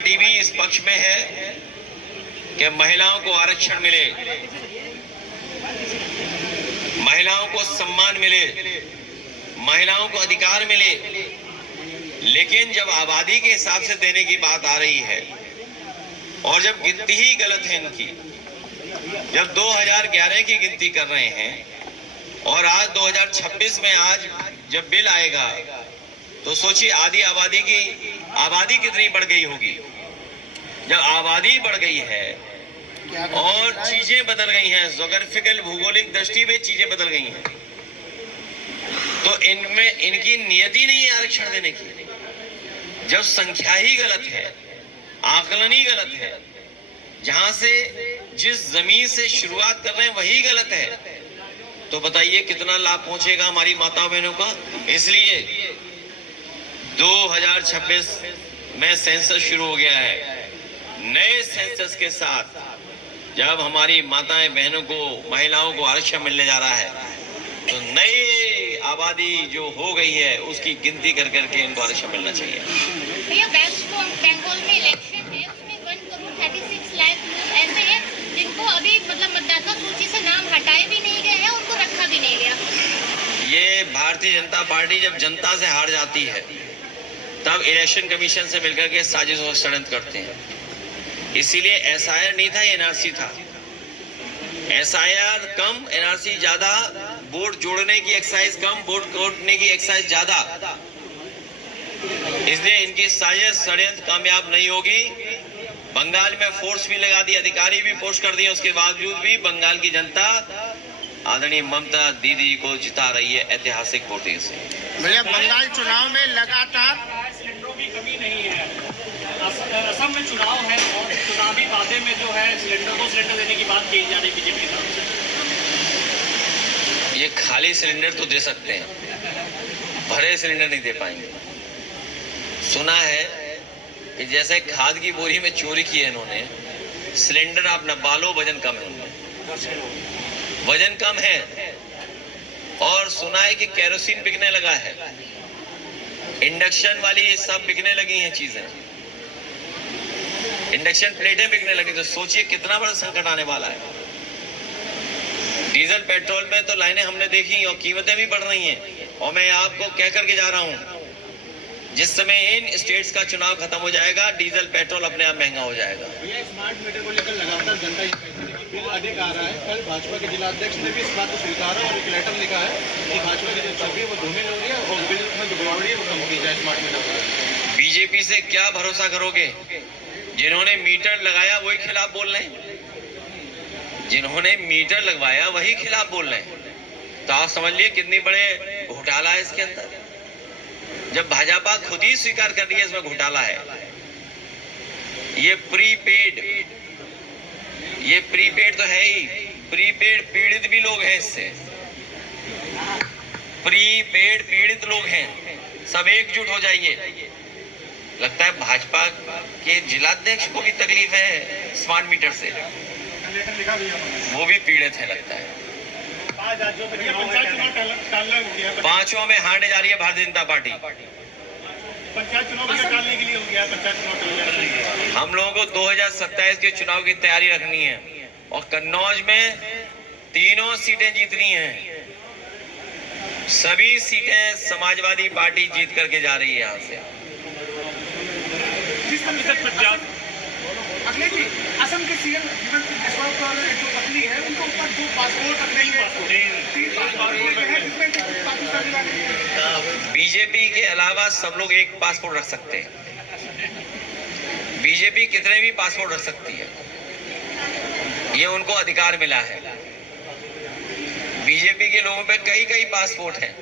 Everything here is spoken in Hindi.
टीवी इस पक्ष में है कि महिलाओं को आरक्षण मिले, महिलाओं को सम्मान मिले, महिलाओं को अधिकार मिले। लेकिन जब आबादी के हिसाब से देने की बात आ रही है और जब गिनती ही गलत है इनकी, जब 2011 की गिनती कर रहे हैं और आज 2026 में आज जब बिल आएगा तो सोचिए आधी आबादी कितनी बढ़ गई होगी। जब आबादी बढ़ गई है और चीजें बदल गई हैं, ज्योग्राफिकल भौगोलिक दृष्टि में चीजें बदल गई हैं, तो इनमें इनकी नियति नहीं है आरक्षण देने की। जब संख्या ही गलत है, आकलन ही गलत है, जहां से जिस जमीन से शुरुआत कर रहे हैं वही गलत है, तो बताइए कितना लाभ पहुंचेगा हमारी माता बहनों का। इसलिए 2026 में सेंसस शुरू हो गया है। नए सेंसस के साथ जब हमारी माताएं बहनों को, महिलाओं को आरक्षण मिलने जा रहा है, तो नई आबादी जो हो गई है उसकी गिनती कर करके इनको आरक्षण मिलना चाहिए। भैया वेस्ट बंगाल में इलेक्शन है, उसमें 1,36 लाख लोग ऐसे हैं जिनको अभी मतदाता सूची से नाम हटाए भी नहीं गए हैं, उनको रखा भी नहीं गया। ये भारतीय जनता पार्टी जब जनता से हार जाती है तब इलेक्शन कमीशन से मिलकर के साजिश और षड्यंत्र करते हैं। इसीलिए एसआईआर नहीं था, एनआरसी था। एसआईआर कम, एनआरसी ज्यादा, वोट जोड़ने की एक्सरसाइज कम, वोट जोड़ने की एक्सरसाइज ज्यादा। इसलिए इनकी साजिश षड्यंत्र कामयाब नहीं होगी। बंगाल में फोर्स भी लगा दी, अधिकारी भी पोस्ट कर दिए, उसके बावजूद भी बंगाल की जनता आदरणीय ममता दीदी को जिता रही है ऐतिहासिक वोटिंग से। भैया बंगाल चुनाव में लगातार सिलेंडरों की कमी नहीं है। असम में चुनाव है और चुनावी वादे में जो है सिलेंडर देने की बात की जा रही बीजेपी की तरफ से। ये खाली सिलेंडर तो दे सकते हैं, भरे सिलेंडर नहीं दे पाएंगे। सुना है कि जैसे खाद की बोरी में चोरी की है इन्होंने, सिलेंडर आप न बालो, वजन कम है उनमें, वजन कम है। और सुना है कि केरोसिन बिकने लगा है, इंडक्शन वाली सब बिकने लगी हैं चीजें, इंडक्शन प्लेटें बिकने लगी। तो सोचिए कितना बड़ा संकट आने वाला है। डीजल पेट्रोल में तो लाइनें हमने देखी और कीमतें भी बढ़ रही हैं। और मैं आपको कह करके जा रहा हूं, जिस समय इन स्टेट्स का चुनाव खत्म हो जाएगा, डीजल पेट्रोल अपने आप महंगा हो जाएगा। स्मार्ट मीटर को लेकर लगातार जनता बिल अधिक आ रहा है। कल भाजपा के जिलाध्यक्ष ने भी इस बात को स्वीकारा और एक लेटर लिखा है कि भाजपा की जो छवि है वो धूमिल हो रही है और बिल में दुर्गुनावड़ी है वो कम की जाए स्मार्ट मीटर पर। बीजेपी से क्या भरोसा करोगे? जिन्होंने मीटर लगाया वही खिलाफ बोल रहे हैं, जिन्होंने मीटर लगवाया वही खिलाफ बोल रहे हैं। तो आप समझ लिए कितनी बड़े घोटाला है इसके अंदर। जब भाजपा खुद ही स्वीकार कर रही है इसमें घोटाला है। ये प्रीपेड तो है ही, प्रीपेड पीड़ित भी लोग हैं इससे, प्रीपेड पीड़ित लोग हैं। सब एकजुट हो जाइए। लगता है भाजपा के जिलाध्यक्ष को भी तकलीफ है स्मार्ट मीटर से, वो भी पीड़ित है लगता है। पांचों में हारने जा रही है भारतीय जनता पार्टी। पंचायत चुनाव टालने के लिए हो गया, पंचायत चुनाव हम लोगों को 2027 के चुनाव की तैयारी रखनी है और कन्नौज में 3 सीटें जीतनी हैं। सभी सीटें समाजवादी पार्टी जीत करके जा रही है यहाँ से। अखिलेश जी, असम के सीएम हेमंत बिस्वा जो पत्नी है उनको ऊपर 2 पासपोर्ट नहीं है। बीजेपी के अलावा सब लोग एक पासपोर्ट रख सकते हैं। बीजेपी कितने भी पासपोर्ट रख सकती है, ये उनको अधिकार मिला है। बीजेपी के लोगों पे कई पासपोर्ट हैं।